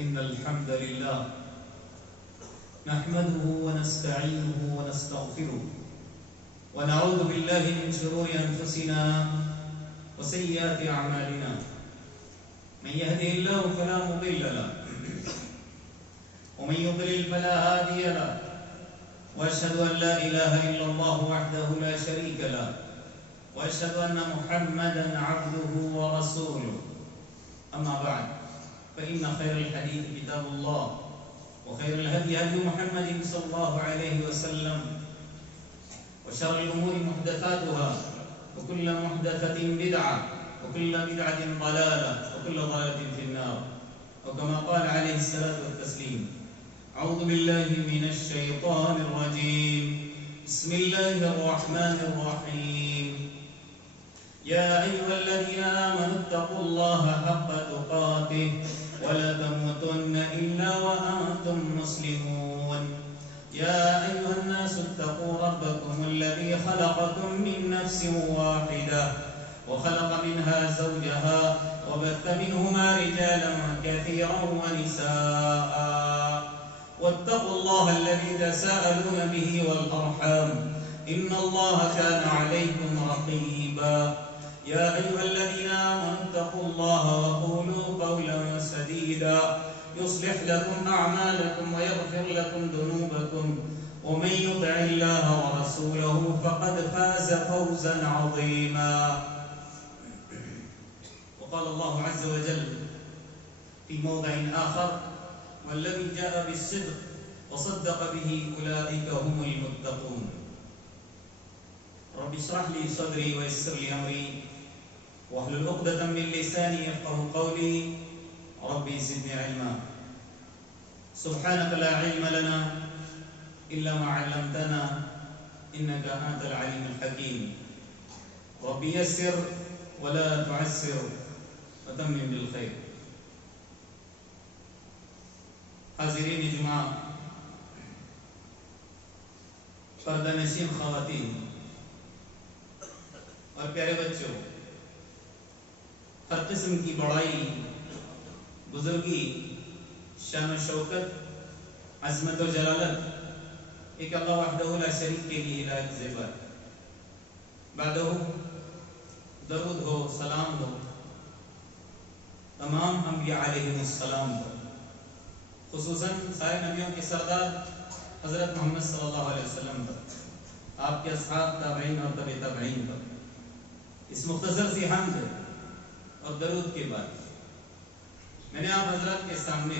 إن الحمد لله نحمده ونستعينه ونستغفره ونعوذ بالله من شرور أنفسنا وسيئات أعمالنا من يهده الله فلا مضل له ومن يضلل فلا هادي له وأشهد أن لا إله إلا الله وحده لا شريك له وأشهد أن محمدا عبده ورسوله أما بعد فإن خير الحديث كتاب الله وخير الهدي هدي محمد صلى الله عليه وسلم وشر الأمور محدثاتها وكل محدثة بدعة وكل بدعة ضلالة وكل ضلالة في النار وكما قال عليه الصلاة والتسليم أعوذ بالله من الشيطان الرجيم بسم الله الرحمن الرحيم يا أيها الذين آمنوا اتقوا الله حق تقاته ولا تموتن إلا وأنتم مسلمون يا أيها الناس اتقوا ربكم الذي خلقكم من نفس واحدة وخلق منها زوجها وبث منهما رجالا كثيرا ونساء واتقوا الله الذي تساءلون به والأرحام إن الله كان عليكم رقيبا يا أيها الذين آمنوا اتقوا الله وقولوا قولا سديدا يصلح لكم أعمالكم ويغفر لكم ذنوبكم ومن يطع الله ورسوله فقد فاز فوزا عظيما وقال الله عز وجل في موضع آخر والذي جاء بالصدق وصدق به أولئك هم المتقون رب اشرح لي صدري ويسر لي أمري واحلل عقدة من لساني يفقهوا قولي ربي زدني علما سبحانك لا علم لنا إلا ما علمتنا إنك أنت العليم الحكيم ربي يسر ولا تعسر وتمم بالخير حاضرین جمعہ پردہ نشین خواتین اور پیارے بچوں، ہر قسم کی بڑائی، بزرگی، شان و شوکت، عظمت و جلالت ایک اللہ وحدہ لا شریک کے لیے لائق زیبا ہے۔ بعدہ درود ہو، سلام ہو تمام انبیاء علیہ السلام پر، خصوصاً سارے نبیوں کے سردار حضرت محمد صلی اللہ علیہ وسلم پر، آپ کے اصحاب، تابعین اور تبع تابعین پر۔ اس مختصر سی حمد اور درود کے بعد میں نے آپ حضرات کے سامنے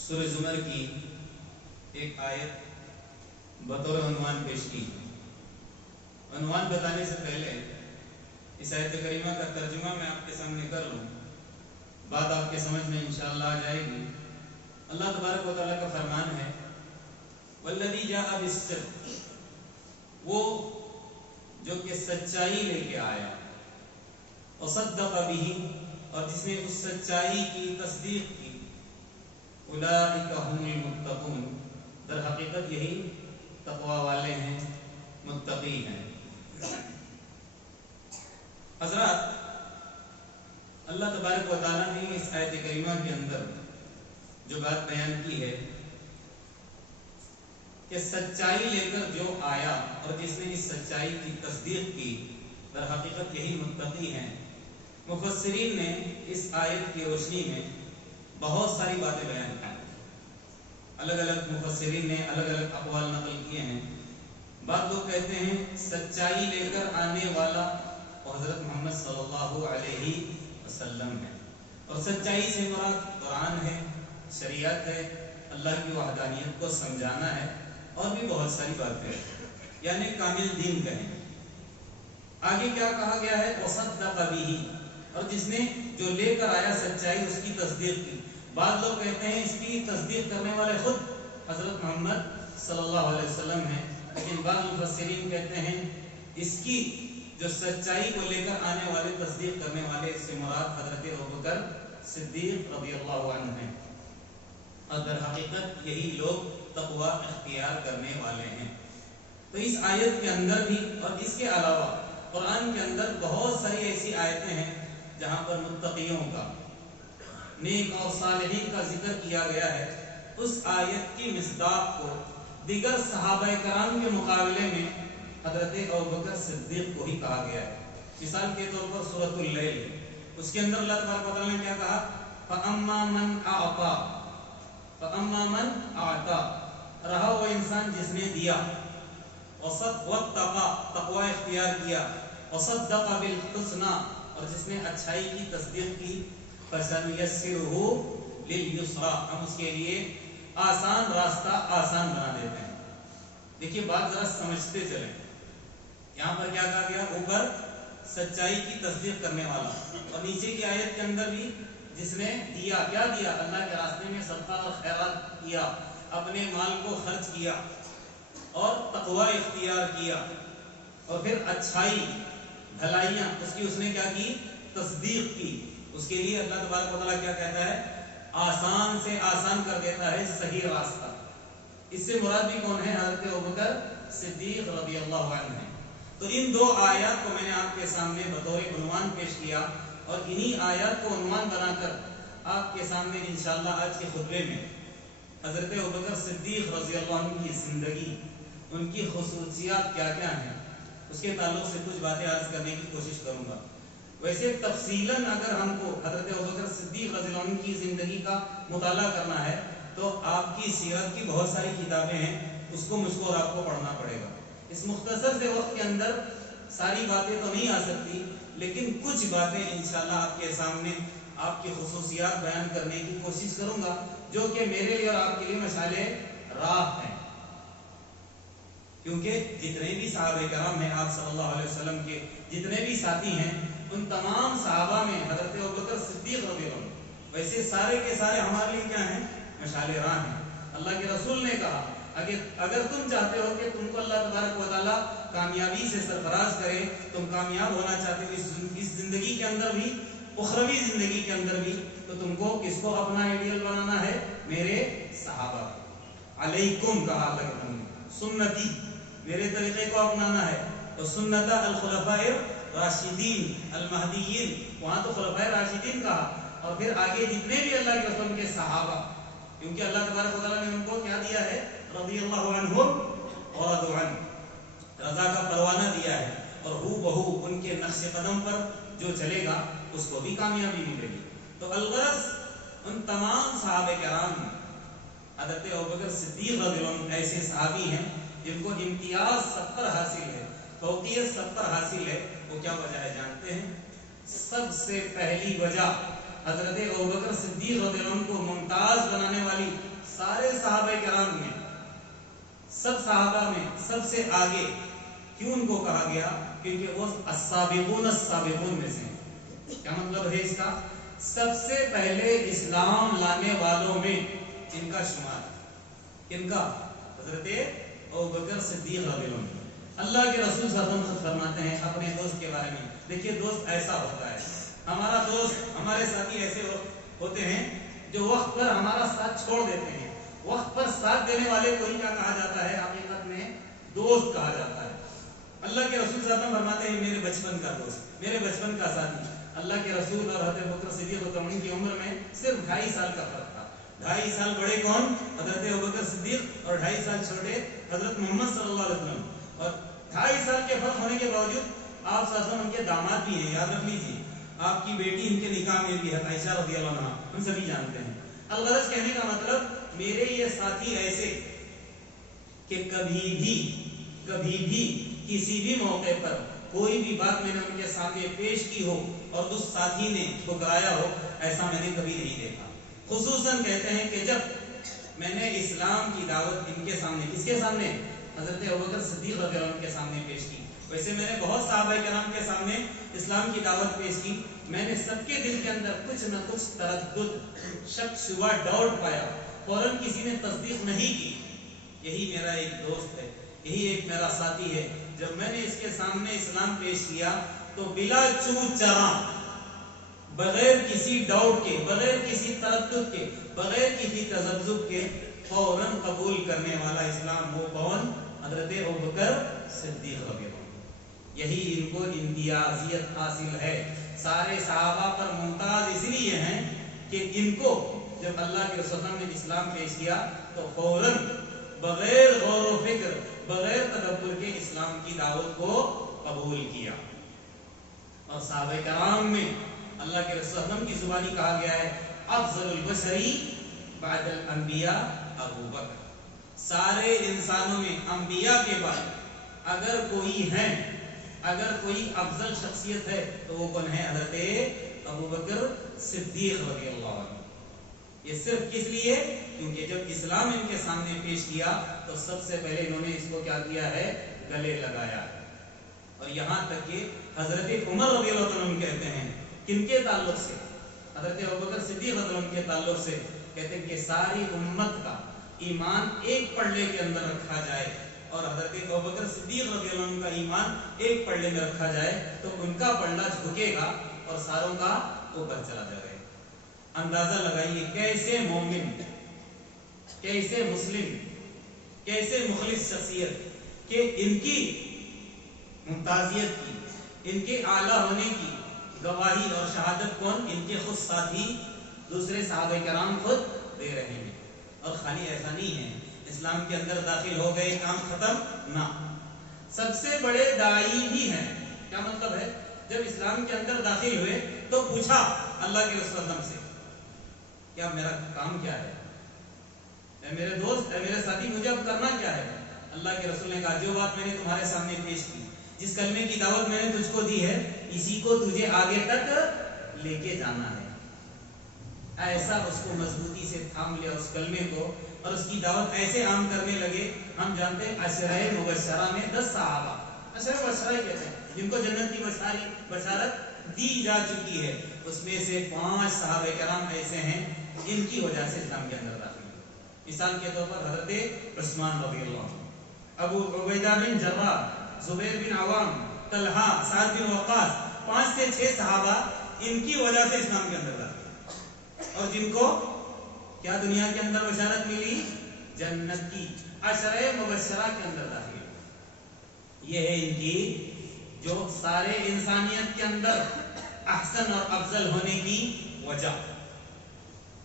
سورہ زمر کی ایک آیت بطور عنوان پیش کی۔ عنوان بتانے سے پہلے اس آیت کریمہ کا ترجمہ میں آپ کے سامنے کر لوں، بات آپ کے سمجھ میں انشاءاللہ آ جائے گی۔ اللہ تبارک و تعالیٰ کا فرمان ہے والذی جاء بالصدق، وہ جو کہ سچائی لے کے آیا، وصدق بہ، اور جس نے اس سچائی کی تصدیق کی، اولئک هم المتقون، در حقیقت یہی تقوی والے ہیں، متقی ہیں۔ حضرات، اللہ تبارک و تعالیٰ نے اس آیت کریمہ کے اندر جو بات بیان کی ہے کہ سچائی لے کر جو آیا اور جس نے اس سچائی کی تصدیق کی، در حقیقت یہی متقی ہیں۔ مفسرین نے اس آیت کی روشنی میں بہت ساری باتیں بیان کی، الگ الگ مفسرین نے الگ الگ اقوال نقل کیے ہیں۔ بعض لوگ کہتے ہیں سچائی لے کر آنے والا وہ حضرت محمد صلی اللہ علیہ وسلم ہے، اور سچائی سے مراد قرآن ہے، شریعت ہے، اللہ کی وحدانیت کو سمجھانا ہے، اور بھی بہت ساری باتیں ہیں، یعنی کامل دین کہیں۔ آگے کیا کہا گیا ہے؟ وصدق بہ، اور جس نے جو لے کر آیا سچائی اس کی تصدیق کی۔ بعض لوگ کہتے ہیں اس کی تصدیق کرنے والے خود حضرت محمد صلی اللہ علیہ وسلم ہیں، لیکن بعض مفسرین کہتے ہیں اس کی جو سچائی کو لے کر آنے والے، تصدیق کرنے والے، اس سے مراد حضرت ابوبکر صدیق رضی اللہ عنہ ہیں، اور در حقیقت یہی لوگ تقوی اختیار کرنے والے ہیں۔ تو اس آیت کے اندر بھی اور اس کے علاوہ قرآن کے اندر بہت ساری ایسی آیتیں ہیں جہاں پر متقیوں کا، نیک اور صالحین کا ذکر کیا گیا ہے، اس آیت کی مصداق کو دیگر صحابہ کرام کے مقابلے میں حضرت ابوبکر صدیق کو ہی کہا گیا ہے۔ مثال کے طور پر سورۃ اللیل، اس کے اندر اللہ تبارک و تعالیٰ نے کیا کہا؟ فَأَمَّا مَنْ أَعْطَى، فَأَمَّا مَنْ أَعْطَى، رہا وہ انسان جس نے دیا، وَاتَّقَى، تقوی اختیار کیا، وَصَدَّقَ بِالْحُسْنَى، اور جس نے اچھائی کی تصدیق کی، فَسَنُيَسِّرُهُ لِلْيُسْرَى، ہم اس کے لیے آسان راستہ آسان بنا دیتے ہیں۔ دیکھیے بات ذرا سمجھتے چلیں، یہاں پر کیا کہا گیا؟ اوپر سچائی کی تصدیق کرنے والا، اور نیچے کی آیت کے اندر بھی جس نے دیا، کیا دیا؟ اللہ کے راستے میں صدقہ اور خیرات کیا، اپنے مال کو خرچ کیا اور تقوی اختیار کیا، اور پھر اچھائی بھلائیاں اس نے کیا کی؟ تصدیق کی۔ اس کے لیے اللہ تبارک و تعالیٰ کیا کہتا ہے؟ آسان سے آسان کر دیتا ہے صحیح راستہ۔ اس سے مراد بھی کون ہے؟ حضرت ابوبکر صدیق رضی اللہ عنہ ہے۔ تو ان دو آیات کو میں نے آپ کے سامنے بطور عنوان پیش کیا، اور انہی آیات کو عنوان بنا کر آپ کے سامنے انشاءاللہ آج کے خطبے میں حضرت ابوبکر صدیق رضی اللہ عنہ کی زندگی، ان کی خصوصیات کیا کیا ہیں، اس کے تعلق سے کچھ باتیں عرض کرنے کی کوشش کروں گا۔ ویسے تفصیلاً اگر ہم کو حضرت ابوبکر صدیق رضی اللہ عنہ کی زندگی کا مطالعہ کرنا ہے تو آپ کی سیرت کی بہت ساری کتابیں ہیں، اس کو مجھ کو اور آپ کو پڑھنا پڑے گا۔ اس مختصر سے وقت کے اندر ساری باتیں تو نہیں آ سکتی، لیکن کچھ باتیں انشاءاللہ آپ کے سامنے آپ کی خصوصیات بیان کرنے کی کوشش کروں گا، جو کہ میرے لیے اور آپ کے لیے مشعل راہ ہیں۔ کیونکہ جتنے بھی صحابہ کرام ہیں، آپ صلی اللہ علیہ وسلم کے جتنے بھی ساتھی ہیں، ان تمام صحابہ میں حضرت ابوبکر صدیق رضی اللہ عنہ ویسے سارے کے سارے ہمارے لیے کیا ہیں؟ مشعل راہ ہیں۔ اللہ کے رسول نے کہا اگر تم چاہتے ہو کہ تم کو اللہ تبارک و تعالیٰ کامیابی سے سرفراز کرے، تم کامیاب ہونا چاہتے ہو اس زندگی کے اندر بھی، اخروی زندگی کے اندر بھی، تو تم کو کس کو اپنا آئیڈیل بنانا ہے؟ میرے صحابہ۔ علیکم کہا اللہ کے رسول نے، سنتی، میرے طریقے کو اپنانا ہے، تو سنت الخلفاء راشدین المہدیین، وہاں تو خلفاء راشدین کہا، اور پھر آگے جتنے بھی اللہ کے رسول کے صحابہ، کیونکہ اللہ تبارک و تعالیٰ نے ان کو کیا دیا ہے؟ رضی اللہ عنہم ورضوا عنہ، رضا کا پروانہ دیا ہے، اور ہو بہو ان کے نقش قدم پر جو چلے گا اس کو بھی کامیابی ملے گی۔ تو الغرض ان تمام صحابہ کرام میں حضرت ابوبکر صدیق رضی اللہ عنہ ایسے صحابی ہیں جن کو امتیاز سب پر حاصل ہے، فوقیت سب پر حاصل ہے۔ وہ کیا وجہ ہے جانتے ہیں؟ سب سے پہلی وجہ حضرت ابوبکر صدیق رضی اللہ عنہ کو ممتاز بنانے والی سارے صحابہ کرام میں، سب صحابہ میں سب سے آگے کیوں ان کو کہا گیا؟ کیونکہ وہ السابقون السابقون میں سے ہیں۔ کیا مطلب ہے اس کا؟ سب سے پہلے اسلام لانے والوں میں ان کا شمار، ان کا حضرت ابوبکر صدیق رضی اللہ عنہ۔ اللہ کے رسول صلی اللہ علیہ وسلم فرماتے ہیں اپنے دوست کے بارے میں، دیکھیے دوست ایسا ہوتا ہے، ہمارا دوست، ہمارے ساتھی ایسے ہوتے ہیں جو وقت پر ہمارا ساتھ چھوڑ دیتے ہیں۔ وقت پر ساتھ دینے والے کو ہی کیا کہا جاتا ہے؟ حقیقت میں دوست کہا جاتا ہے۔ اللہ کے رسول صلی اللہ علیہ وسلم فرماتے ہیں میرے بچپن کا دوست، میرے بچپن کا ساتھی۔ اللہ کے رسول اور حضرت ابوبکر صدیق رضی اللہ عنہ کی عمر میں صرف 2.5 سال کا فرق تھا۔ 2.5 سال بڑے کون؟ حضرت ابوبکر صدیق، اور 2.5 سال چھوٹے حضرت محمد صلی اللہ علیہ وسلم۔ اور 2.5 سال کے فرق ہونے کے باوجود آپ صلی اللہ علیہ وسلم ان کے داماد بھی ہیں، یاد رکھ لیجیے۔ آپ کی بیٹی ان کے نکاح میں بھی ہے، عائشہ رضی اللہ عنہا، ہم سبھی جانتے ہیں۔ الغرض کہنے کا مطلب میرے یہ ساتھی ایسے کہ کبھی بھی کسی بھی موقع پر کوئی بھی بات میں نے ان کے سامنے پیش کی ہو اور اس ساتھی نے ٹھکرایا ہو، ایسا میں نے کبھی نہیں دیکھا۔ خصوصاً کہتے ہیں کہ جب میں نے اسلام کی دعوت ان کے سامنے، کس کے سامنے؟ حضرت ابوبکر صدیق رضی اللہ عنہ کے سامنے پیش کی۔ ویسے میں نے بہت صحابہ کرام کے سامنے اسلام کی دعوت پیش کی، میں نے سب کے دل کے اندر کچھ نہ کچھ تردد، شک، شبہ، ڈاؤٹ پایا، فوراً کسی نے تصدیق نہیں کی۔ یہی میرا ایک دوست ہے، یہی ایک میرا ساتھی ہے، جب میں نے اس کے سامنے اسلام پیش کیا تو بلا چوں چراں، بغیر کسی ڈاؤٹ کے، بغیر کسی تردد کے، بغیر کسی تذبذب کے فوراً قبول کرنے والا اسلام وہ کون؟ حضرت ابوبکر صدیق رضی اللہ عنہ۔ یہی ان کو امتیازیت حاصل ہے، سارے صحابہ پر ممتاز اس لیے ہیں کہ ان کو جب اللہ کے رسول نے اسلام پیش کیا تو فوراً بغیر غور و فکر بغیر تدبر کے اسلام کی دعوت کو قبول کیا. اور صحابہ کرام میں اللہ کے رسول کی زبانی کہا گیا ہے افضل البشری بعد الانبیاء ابو بکر. سارے انسانوں میں انبیاء کے بعد اگر کوئی ہے، اگر کوئی افضل شخصیت ہے تو وہ کون ہے؟ حضرت ابو بکر صدیق رضی اللہ عنہ. یہ صرف کس لیے؟ کیونکہ جب اسلام ان کے سامنے پیش کیا تو سب سے پہلے انہوں نے اس کو کیا کیا ہے؟ گلے لگایا. اور یہاں تک کہ حضرت عمر رضی اللہ عنہ کہتے ہیں کن کے تعلق سے؟ حضرت ابوبکر صدیق رضی اللہ عنہ کے تعلق سے کہتے ہیں کہ ساری امت کا ایمان ایک پلڑے کے اندر رکھا جائے اور حضرت ابوبکر صدیق رضی اللہ عنہ کا ایمان ایک پلڑے میں رکھا جائے تو ان کا پلڑا جھکے گا اور ساروں کا اوپر چلا جائے گا. اندازہ لگائیے کیسے مومن، کیسے مسلم، کیسے مخلص شخصیت کہ ان کی ممتازیت کی، ان کے اعلیٰ ہونے کی گواہی اور شہادت کون؟ ان کے خود ساتھی دوسرے صحابہ کرام خود دے رہے ہیں. اور خالی ایسا نہیں ہے اسلام کے اندر داخل ہو گئے کام ختم نہ، سب سے بڑے داعی بھی ہیں. کیا مطلب ہے؟ جب اسلام کے اندر داخل ہوئے تو پوچھا اللہ کے رسول سے کیا میرا کام کیا ہے؟ اے میرے دوست، اے میرے ساتھی، مجھے اب کرنا کیا ہے؟ اللہ کے رسول نے کہا جو بات میں نے تمہارے سامنے پیش کی، جس کلمے کی دعوت میں نے تجھ کو دی ہے، اسی کو تجھے آگے تک لے کے جانا ہے. ایسا اس کو مضبوطی سے تھام لیا اس کلمے کو اور اس کی دعوت ایسے عام کرنے لگے. ہم جانتے ہیں عشرہ مبشرہ میں 10 صحابہ، عشرہ مبشرہ ہی کہتے ہیں، جن کو جنت کی بشارت دی جا چکی ہے. اس میں سے 5 صحابہ کرام ایسے ہیں جن کی وجہ سے اسلام کے اندر داخل ہوئے. مثال کے طور پر حضرت عثمان رضی اللہ عنہ، ابو عبیدہ بن جراح، زبیر بن عوام، طلحہ، سعد بن وقاص، 5 سے 6 صحابہ ان کی وجہ سے اسلام کے اندر داخل ہوئے اور جن کو کیا دنیا کے اندر بشارت ملی؟ جنت کی. عشرہ مبشرہ کے اندر داخل ہوئے. یہ ہے ان کی جو سارے انسانیت کے اندر احسن اور افضل ہونے کی وجہ.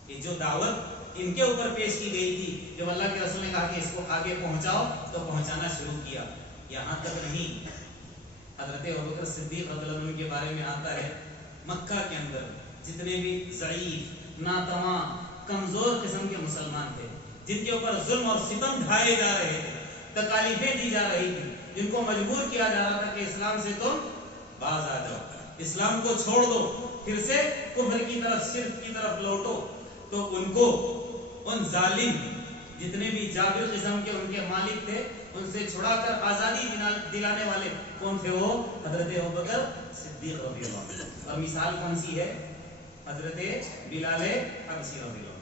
یہ جو دعوت ان کے اوپر پیش کی گئی تھی، جب اللہ کے رسول نے کہا کہ اس کو آگے پہنچاؤ تو پہنچانا شروع کیا. یہاں تک نہیں، حضرت ابوبکر صدیق رضی اللہ عنہ کے بارے میں آتا ہے مکہ کے اندر جتنے بھی ضعیف، ناتواں، کمزور قسم کے مسلمان تھے، جن کے اوپر ظلم اور ستم ڈھائے جا رہے تھے، تکالیفیں دی جا رہی تھی، جن کو مجبور کیا جا رہا تھا کہ اسلام سے تم باز آ جاؤ، اسلام کو چھوڑ دو، پھر سے کفر کی طرف، شرک کی طرف لوٹو، تو ان کو ان ظالم جتنے بھی جابر قسم کے ان کے مالک تھے ان سے چھڑا کر آزادی دلانے والے کون تھے؟ وہ حضرت ابوبکر صدیق رضی اللہ عنہ. اور مثال کون سی ہے؟ حضرت بلال حبشی رضی اللہ عنہ.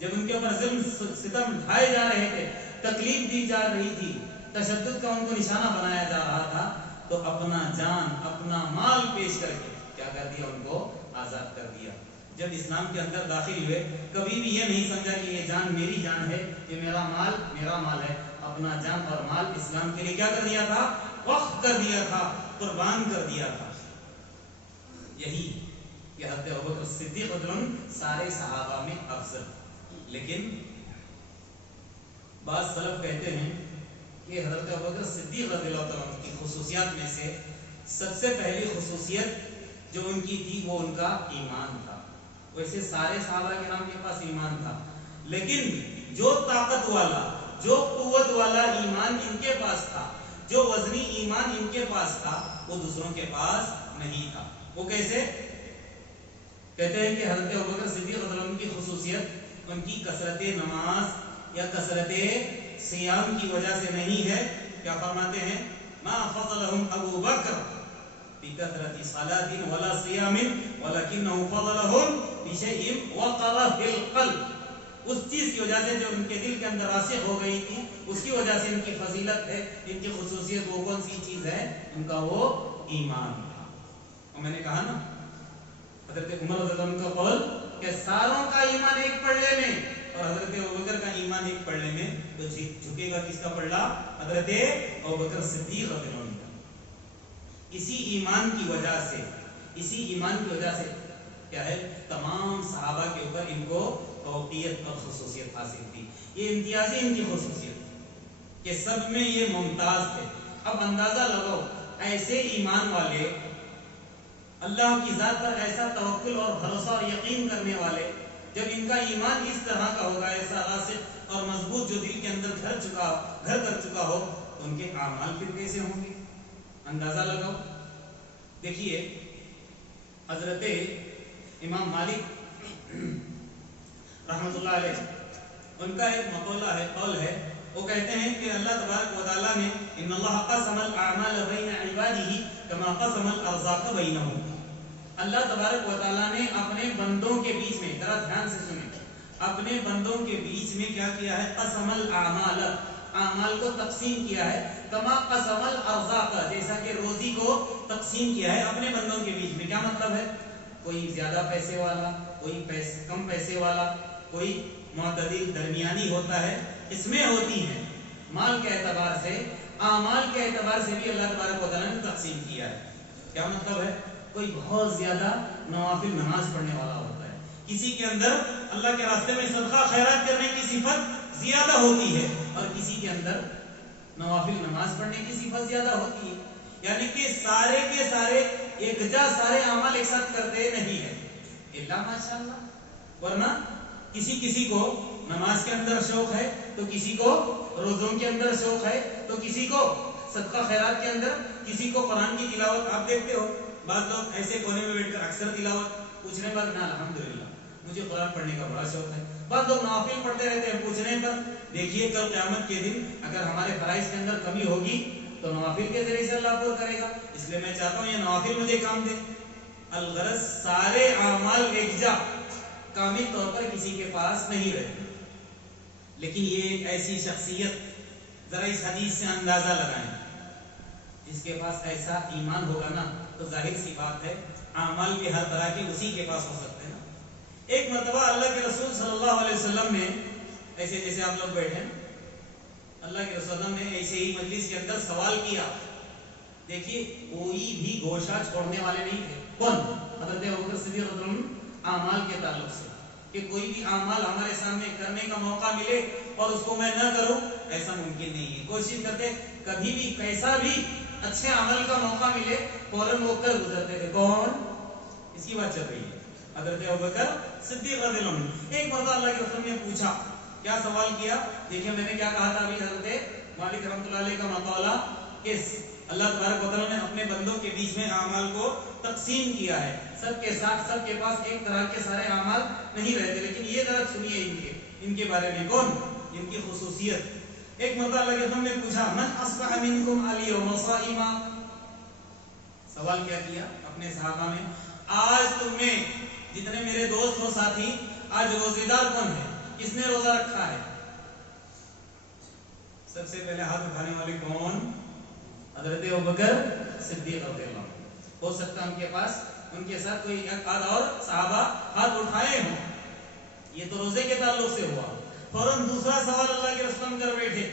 جب ان کے اوپر ظلم ستم ڈھائے جا رہے تھے، تکلیف دی جا رہی تھی، تشدد کا ان کو نشانہ بنایا جا رہا تھا، تو اپنا جان، اپنا مال پیش کر کے کیا کر دیا؟ ان کو آزاد کر دیا. جب اسلام کے اندر داخل ہوئے کبھی بھی یہ نہیں سمجھا کہ یہ جان میری جان ہے، یہ میرا مال ہے. اپنا جان اور مال اسلام کے لیے کیا کر دیا تھا؟ وقف کر دیا تھا، قربان کر دیا تھا. یہی کہ حضرت ابوبکر صدیق رضی اللہ عنہ سارے صحابہ میں افضل. لیکن بعض سلف کہتے ہیں کہ حضرت ابوبکر صدیق رضی اللہ عنہ کی خصوصیات میں سے سب سے پہلی خصوصیت جو ان کی تھی وہ ان کا ایمان تھا. ویسے سارے صحابہ کرام کے پاس ایمان تھا، لیکن جو طاقت والا، جو قوت والا ایمان ان کے پاس تھا، جو وزنی ایمان ان کے پاس تھا، وہ دوسروں کے پاس نہیں تھا. وہ کیسے؟ کہتے ہیں کہ حضرت ابوبکر صدیق رضی اللہ عنہ کی خصوصیت ان کی کثرت نماز یا کثرت صیام کی وجہ سے نہیں ہے. کیا فرماتے ہیں؟ ما فضلهم ابو بکر بکثرت صلاۃ ولا صیام ولکنه فضلهم بشیء وقر فی القلب. اس چیز کی وجہ سے جو ان کے دل کے اندر راسخ ہو گئی تھی، اس کی وجہ سے ان کی فضیلت ہے، ان کی خصوصیت. وہ کون سی چیز ہے؟ ان کا وہ ایمان تھا. اور میں نے کہا نا حضرت عمر رضی اللہ عنہ کا قول کہ ساروں کا ایمان ایک پلڑے میں اور حضرت ابوبکر کا ایمان ایک پلڑے میں، تو جھکے گا کس کا پلڑا؟ حضرت ابوبکر صدیق رضی اللہ عنہ. اسی ایمان کی وجہ سے کیا ہے، تمام صحابہ کے اوپر ان کو فوقیت اور خصوصیت حاصل تھی. یہ امتیازی ان کی خصوصیت کہ سب میں یہ ممتاز تھے. اب اندازہ لگاؤ ایسے ایمان والے، اللہ کی ذات پر ایسا توکل اور بھروسہ اور یقین کرنے والے، جب ان کا ایمان اس طرح کا ہوگا، ایسا راسخ اور مضبوط جو دل کے اندر گھر کر چکا ہو، تو ان کے اعمال پھر کیسے ہوں گے؟ اندازہ لگاؤ. دیکھیے حضرت امام مالک رحمۃ اللہ علیہ، ان کا ایک مقولہ ہے، قول ہے، وہ کہتے ہیں کہ اللہ تبارک و تعالیٰ نے ان اللہ قسم الاعمال بین عبادہ کما قسم الارزاق بینہم. اللہ تبارک و تعالیٰ نے اپنے بندوں کے بیچ میں، ذرا دھیان سے سنیں، اپنے بندوں کے بیچ میں کیا کیا ہے؟ قسم الاعمال، اعمال کو تقسیم کیا ہے. کما قسم الارزاق، جیسا کہ روزی کو تقسیم کیا ہے اپنے بندوں کے بیچ میں. کیا مطلب ہے؟ کوئی زیادہ پیسے والا، کوئی کم پیسے والا، کوئی معتدل درمیانی ہوتا ہے. اس میں ہوتی ہے مال کے اعتبار سے، اعمال کے اعتبار سے بھی اللہ تبارک و تعالیٰ نے تقسیم کیا ہے. کیا مطلب ہے؟ کوئی بہت زیادہ نوافل نماز پڑھنے والا ہوتا ہے، کسی کے اندر اللہ کے راستے میں صدقہ خیرات کرنے کی صفت زیادہ ہوتی ہے، اور کسی کے اندر نوافل نماز پڑھنے کی صفت زیادہ ہوتی ہے. یعنی کہ سارے کے سارے یکجا سارے اعمال ایک ساتھ کرتے نہیں ہے، اللہ ماشاءاللہ. ورنہ کسی کو نماز کے اندر شوق ہے، تو کسی کو روزوں کے اندر شوق ہے، تو کسی کو صدقہ خیرات کے اندر، کسی کو قرآن کی تلاوت. آپ دیکھتے ہو بعض لوگ ایسے کونے میں بیٹھ کر اکثر تلاوت، پوچھنے پر نا الحمدللہ مجھے قرآن پڑھنے کا بڑا شوق ہے. بعض لوگ نوافل پڑھتے رہتے ہیں، پوچھنے پر. دیکھیے کل قیامت کے دن اگر ہمارے فرائض کے اندر کمی ہوگی تو نوافل کے ذریعے سے اللہ پور کرے گا. اس لیے میں چاہتا ہوں یہ نوافل مجھے کام دے. الغرض سارے اعمال یکجا کامل طور پر کسی کے پاس نہیں رہتے. لیکن یہ ایک ایسی شخصیت، ذرا اس حدیث سے اندازہ لگائیں، جس کے پاس ایسا ایمان ہوگا نا، تو ظاہر سی بات ہے اعمال بھی ہر طرح کے اسی کے پاس ہو سکتے ہیں نا. ایک مرتبہ اللہ کے رسول صلی اللہ علیہ وسلم نے، ایسے جیسے آپ لوگ بیٹھے، اللہ کے رسول نے ایسے ہی مجلس کے اندر سوال کیا. دیکھیے کوئی بھی گوشہ چھوڑنے والے نہیں تھے. کون؟ حضرت ابوبکر صدیق رضی اللہ عنہ. اعمال کے تعلق سے کہ کوئی بھی اعمال ہمارے سامنے کرنے کا موقع ملے اور اس کو میں نہ کروں، ایسا ممکن نہیں ہے. کوشش کرتے کبھی بھی کیسا بھی اچھے عمل کا موقع ملے فوراً وہ کر گزرتے تھے. کون؟ اس کی بات چل رہی ہے حضرت ابوبکر صدیق رضی اللہ عنہ. ایک مرتبہ اللہ کے رسول نے پوچھا، کیا سوال کیا؟ دیکھیں میں نے کیا کہا تھا ابھی حضرت مالک رحمۃ اللہ علیہ کا مقولہ کہ اللہ تبارک و تعالیٰ نے اپنے بندوں کے بیچ میں اعمال کو تقسیم کیا ہے. سب کے ساتھ سب کے پاس ایک طرح کے سارے اعمال نہیں رہتے. لیکن یہ ذرا سنیے ان کے بارے میں، کون؟ ان کی خصوصیت. ایک مرتبہ اللہ کے رسول نے پوچھا، من اصبح منکم الیوم صائما. سوال کیا کیا اپنے صحابہ میں، آج تم میں جتنے میرے دوست ہو ساتھی، آج روزے دار کون ہے؟ کس نے روزہ رکھا ہے؟ سب سے پہلے ہاتھ اٹھانے والے کون؟ حضرت ابوبکر صدیق رضی اللہ عنہ. ہو سکتا ان کے پاس ان کے ساتھ کوئی ایک آدھ اور صحابہ ہاتھ اٹھائے ہوں. یہ تو روزے کے تعلق سے ہوا. فوراً دوسرا سوال اللہ کے رسول کر بیٹھے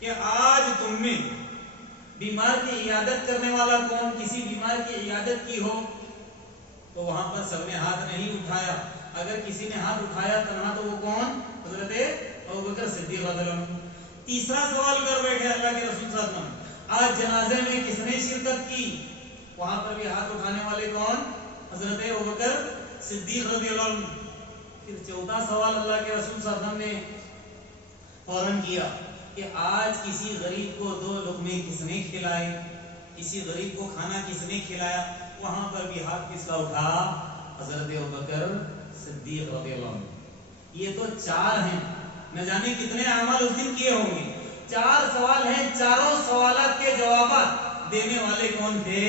کہ آج تم میں بیمار کی عیادت کرنے والا کون؟ کسی بیمار کی عیادت کی ہو؟ تو وہاں پر سب نے ہاتھ نہیں اٹھایا. اگر کسی نے ہاتھ اٹھایا تنہا تو وہ کون؟ حضرت ابوبکر صدیق رضی اللہ عنہ. تیسرا سوال کر بیٹھے اللہ کے رسول صلی اللہ علیہ وسلم، آج جنازے میں کس نے شرکت کی؟ وہاں پر بھی ہاتھ اٹھانے والے کون؟ حضرت ابوبکر صدیق رضی اللہ عنہ. پھر چوتھا سوال اللہ کے رسول صلی اللہ علیہ وسلم نے فوراً کیا کہ آج کسی غریب کو 2 لقمے کس نے کھلائے؟ کسی غریب کو کھانا کس نے کھلایا؟ وہاں پر بھی ہاتھ کس کا اٹھا؟ حضرت ابوبکر صدیق رضی اللہ عنہ. یہ تو 4 ہیں، نہ جانے کتنے اعمال اس دن کیے ہوں گے. 4 سوال ہیں، چاروں سوالات کے جوابات دینے والے کون تھے؟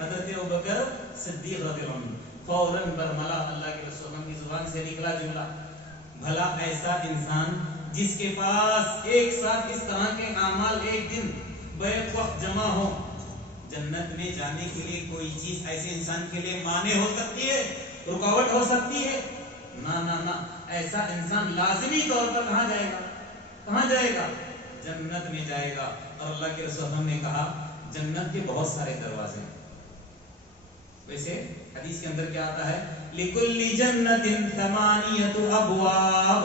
حضرت ابوبکر صدیق رضی اللہ عنہ. فوراً برملا اللہ کے رسول کی زبان سے نکلا جملہ، بھلا ایسا انسان جس کے پاس ایک ساتھ اس طرح کے اعمال ایک دن بیک وقت جمع ہو، جنت میں جانے کے لیے کوئی چیز ایسے انسان کے لیے مانع ہو سکتی ہے، رکاوٹ ہو سکتی ہے؟ نہ نہ نہ. ایسا انسان لازمی طور پر کہاں جائے گا؟ کہاں جائے گا؟ جنت میں جائے گا. اور اللہ کے رسول نے کہا جنت کے بہت سارے دروازے ہیں. ویسے حدیث کے اندر کیا آتا ہے؟ لِكُلِّ جَنَّةٍ ثَمَانِيَةُ أَبْوَابٍ،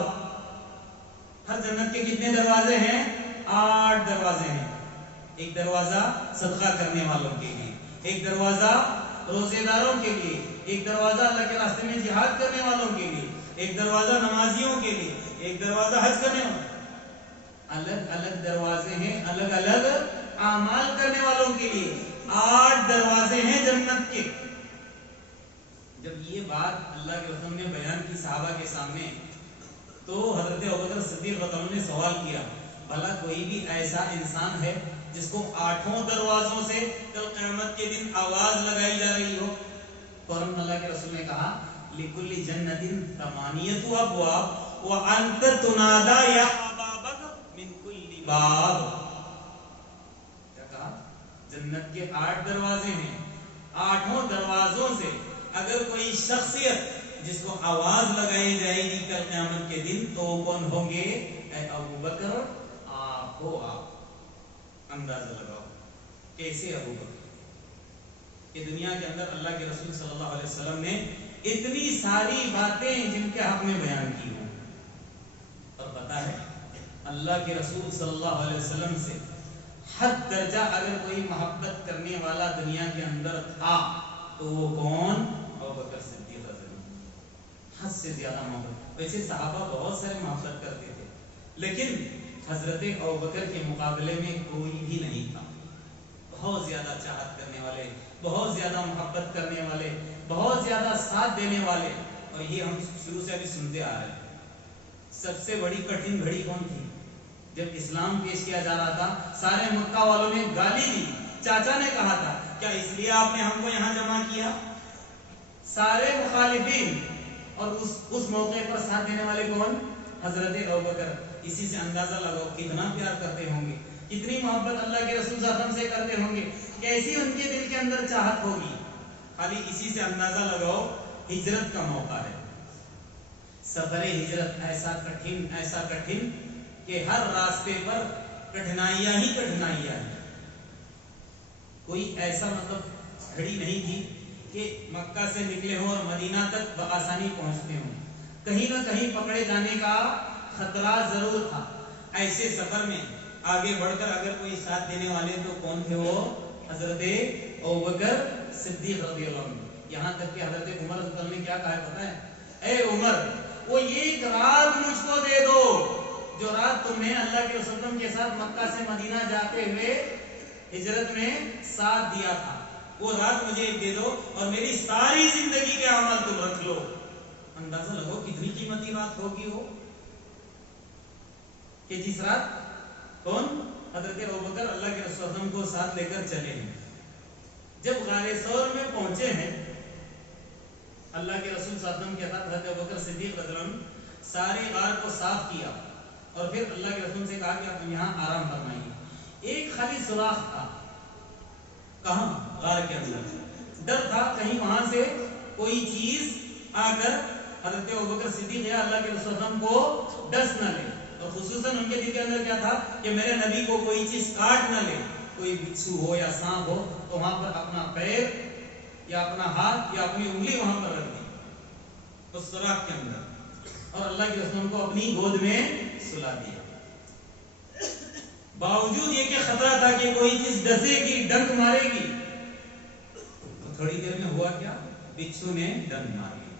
ہر جنت کے کتنے دروازے ہیں؟ 8 دروازے ہیں۔ ایک دروازہ صدقہ کرنے والوں کے لیے، ایک دروازہ روزے داروں کے لیے، ایک دروازہ اللہ کے راستے میں جہاد کرنے والوں کے لیے، ایک دروازہ نمازیوں کے لیے، ایک دروازہ حج کرنے والوں۔ الگ الگ دروازے ہیں، الگ الگ اعمال کرنے والوں کے لیے 8 دروازے ہیں جنت کے۔ جب یہ بات اللہ کے رسول نے بیان کی صحابہ کے سامنے، تو حضرت ابوبکر صدیق رضی اللہ عنہ نے سوال کیا، بھلا کوئی بھی ایسا انسان ہے جس کو 8 دروازوں سے کل قیامت کے دن آواز لگائی جا رہی ہو؟ فوراً اللہ کے رسول نے کہا لِكُلِّ جَنَّةٍ ثَمَانِيَةُ أَبْوَابٍ وَأَنْتَ تُنَادَىٰ يَا أَبَا بَكْرٍ مِنْ كُلِّ بَابٍ۔ کیا کہا؟ جنت کے 8 دروازے ہیں، 8 دروازوں سے اگر کوئی شخصیت جس کو آواز لگائی جائے گی کل قیامت کے دن، تو کون ہوں گے؟ اے ابو بکر، آپ ہو۔ آپ اندازہ لگاؤ کیسے ابو بکر کہ دنیا کے اندر اللہ کے رسول صلی اللہ علیہ وسلم نے اتنی ساری باتیں جن کے حق میں بیان کی ہوں، اور پتہ ہے اللہ کے رسول صلی اللہ علیہ وسلم سے حد درجہ اگر کوئی محبت کرنے والا دنیا کے اندر تھا تو وہ کون؟ ابو بکر صدیق رضی اللہ عنہ۔ حد سے زیادہ محبت۔ ویسے صحابہ بہت سارے محبت کرتے تھے، لیکن حضرت ابوبکر کے مقابلے میں کوئی بھی نہیں تھا۔ بہت زیادہ چاہت کرنے والے، بہت زیادہ محبت کرنے والے، بہت زیادہ ساتھ دینے والے۔ اور یہ ہم شروع سے ابھی سنتے آ رہے ہیں۔ سب سے بڑی کٹھن گھڑی کون تھی؟ جب اسلام پیش کیا جا رہا تھا، سارے مکہ والوں نے گالی دی۔ چاچا نے کہا تھا کیا اس لیے آپ نے ہم کو یہاں جمع کیا؟ سارے مخالفین، اور اس موقع پر ساتھ دینے والے کون؟ حضرت ابوبکر۔ اسی سے اندازہ لگاؤ کتنا پیار کرتے ہوں گے، کتنی محبت اللہ کے رسول صلی اللہ علیہ وسلم سے کرتے ہوں گے، کیسی ان کے دل کے اندر چاہت ہوگی۔ خالی اسی سے اندازہ لگاؤ ہجرت کا موقع ہے، سفر ہجرت ایسا کٹھن کہ ہر راستے پر کٹھنائیاں ہی کٹھنائیاں ہیں۔ کوئی ایسا گھڑی نہیں تھی کہ مکہ سے نکلے ہوں اور مدینہ تک بآسانی پہنچتے ہوں، کہیں نہ کہیں پکڑے جانے کا خطرہ ضرور تھا۔ ایسے سفر میں آگے بڑھ کر اگر کوئی ساتھ دینے والے تو کون تھے؟ وہ حضرت ابوبکر صدیق رضی اللہ عنہ۔ یہاں تک کہ حضرت عمر رضی اللہ عنہ نے کیا کہا ہے پتہ ہے؟ اے عمر، وہ ایک رات مجھ کو دے دو جو رات تم نے اللہ کے رسول کے ساتھ مکہ سے مدینہ جاتے ہوئے ہجرت میں ساتھ دیا تھا، وہ رات مجھے ایک دے دو اور میری ساری زندگی کے عمل تم رکھ لو۔ اندازہ لگو کتنی قیمتی بات ہوگی وہ، کہ جس رات کون؟ حضرت ابوبکر اللہ کے رسول کو ساتھ لے کر چلے ہیں۔ جب غار ثور میں پہنچے ہیں، اللہ کے رسول صلی اللہ علیہ وسلم کے ساتھ حضرت ابوبکر صدیق رضی اللہ عنہ سارے غار کو صاف کیا اور پھر اللہ کے رسول سے کہا کہ آپ یہاں آرام فرمائیے۔ ایک خالی سوراخ تھا، کہاں؟ غار کے اندر۔ ڈر تھا کہیں وہاں سے کوئی چیز آ کر حضرت ابوبکر صدیق یا اللہ کے رسول کو ڈس نہ لے، اور خصوصاً ان کے دل کے اندر کیا تھا کہ میرے نبی کو کوئی چیز کاٹ نہ لے، کوئی بچھو ہو یا سانپ ہو تو وہاں پر اپنا پیر یا اپنا ہاتھ یا اپنی انگلی وہاں پر رکھ دی اس سوراخ کے اندر، اور اللہ کے رسول کو اپنی گود میں سلا دیا۔ باوجود یہ کہ خطرہ تھا کہ کوئی چیز ڈسے گی، ڈنک مارے گی، تو تھوڑی دیر میں ہوا کیا؟ بچھو نے ڈنک مار دی۔